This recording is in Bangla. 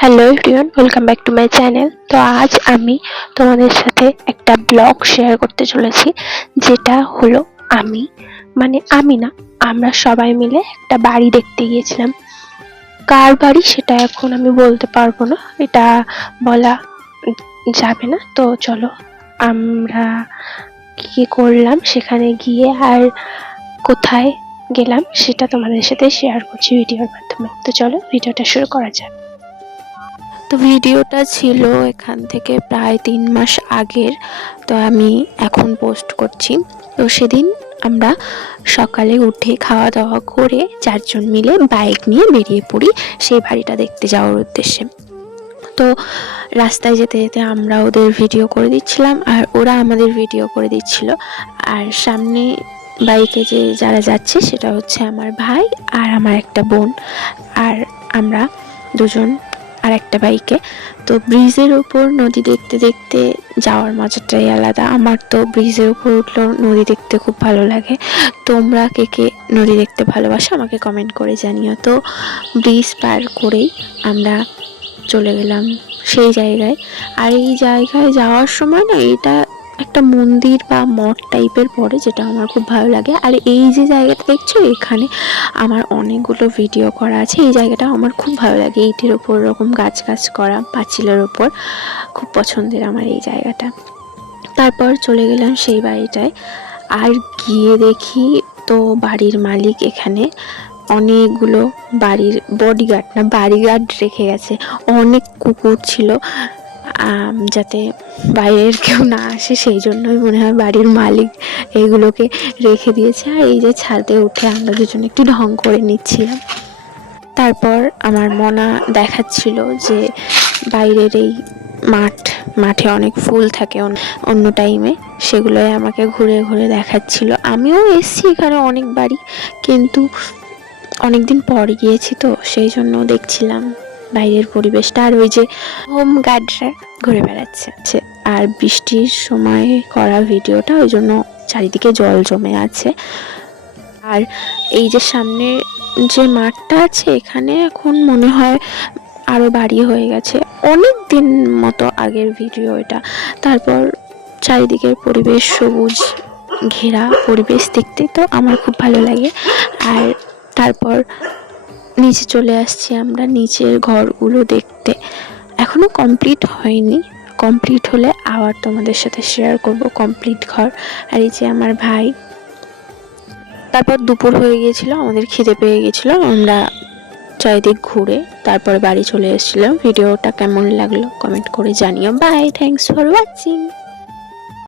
Hello everyone, welcome back to my channel. তো আজ আমি তোমাদের সাথে একটা ব্লগ শেয়ার করতে চলেছি, যেটা হলো আমি না, আমরা সবাই মিলে একটা বাড়ি দেখতে গিয়েছিলাম। কার বাড়ি সেটা এখন আমি বলতে পারবো না, এটা বলা যাবে না। তো চলো, আমরা কি করলাম সেখানে গিয়ে আর কোথায় গেলাম সেটা তোমাদের সাথে শেয়ার করছি ভিডিওর মাধ্যমে। তো চলো ভিডিওটা শুরু করা যাক। তো ভিডিওটা ছিল এখান থেকে প্রায় 3 মাস আগের, তো আমি এখন পোস্ট করছি। তো সেদিন আমরা সকালে উঠে খাওয়া দাওয়া করে 4 জন মিলে বাইক নিয়ে বেরিয়ে পড়ি সেই বাড়িটা দেখতে যাওয়ার উদ্দেশ্যে। তো রাস্তায় যেতে যেতে আমরা ওদের ভিডিও করে দিচ্ছিলাম আর ওরা আমাদের ভিডিও করে দিচ্ছিল। আর সামনে বাইকে যারা যাচ্ছে সেটা হচ্ছে আমার ভাই আর আমার একটা বোন, আর আমরা দুজন আর একটা বাইকে। তো ব্রিজের উপর নদী দেখতে দেখতে যাওয়ার মজাটাই আলাদা। আমার তো ব্রিজের উপর উঠলেও নদী দেখতে খুব ভালো লাগে। তোমরা কে কে নদী দেখতে ভালোবাসো আমাকে কমেন্ট করে জানিও। তো ব্রিজ পার করেই আমরা চলে গেলাম সেই জায়গায়। আর এই জায়গায় যাওয়ার সময় না, এটা একটা মন্দির বা মঠ টাইপের পড়ে, যেটা আমার খুব ভালো লাগে। আর এই যে জায়গাটা দেখছো, এখানে আমার অনেকগুলো ভিডিও করা আছে। এই জায়গাটা আমার খুব ভালো লাগে, এইটির ওপর এরকম গাছ করা পাঁচিলের ওপর, খুব পছন্দের আমার এই জায়গাটা। তারপর চলে গেলাম সেই বাড়িটায়, আর গিয়ে দেখি তো বাড়ির মালিক এখানে অনেকগুলো বাড়িগার্ড রেখে গেছে। অনেক কুকুর ছিল, যাতে বাইরের কেউ না আসে, সেই জন্যই মনে হয় বাড়ির মালিক এইগুলোকে রেখে দিয়েছে। আর এই যে ছাদে উঠে আমরা দুজন একটু ঢং করে নিচ্ছিলাম। তারপর আমার মনা দেখাচ্ছিল যে বাইরের এই মাঠে অনেক ফুল থাকে অন্য টাইমে, সেগুলোই আমাকে ঘুরে ঘুরে দেখাচ্ছিল। আমিও এসছি এখানে অনেকবারই, কিন্তু অনেকদিন পর গিয়েছি তো সেই জন্য দেখছিলাম বাইরের পরিবেশটা। আর ওই যে হোম গার্ডরা ঘুরে বেড়াচ্ছে। আর বৃষ্টির সময় করা ভিডিওটা, ওই জন্য চারিদিকে জল জমে আছে। আর এই যে সামনে যে মাঠটা আছে, এখানে এখন মনে হয় আরও বাড়ি হয়ে গেছে, অনেক দিন মতো আগের ভিডিও এটা। তারপর চারিদিকের পরিবেশ সবুজ ঘেরা পরিবেশ দেখতে তো আমার খুব ভালো লাগে। আর তারপর নিচে চলে আসছি আমরা নিচের ঘরগুলো দেখতে। এখনো কমপ্লিট হয়নি, কমপ্লিট হলে আবার তোমাদের সাথে শেয়ার করব কমপ্লিট ঘর। আর এই যে আমার ভাই। তারপর দুপুর হয়ে গিয়েছিল, আমাদের খিদে পেয়ে গেছিলো, আমরা চারিদিক ঘুরে তারপরে বাড়ি চলে এসেছিলাম। ভিডিওটা কেমন লাগলো কমেন্ট করে জানিও। Bye, thanks for watching.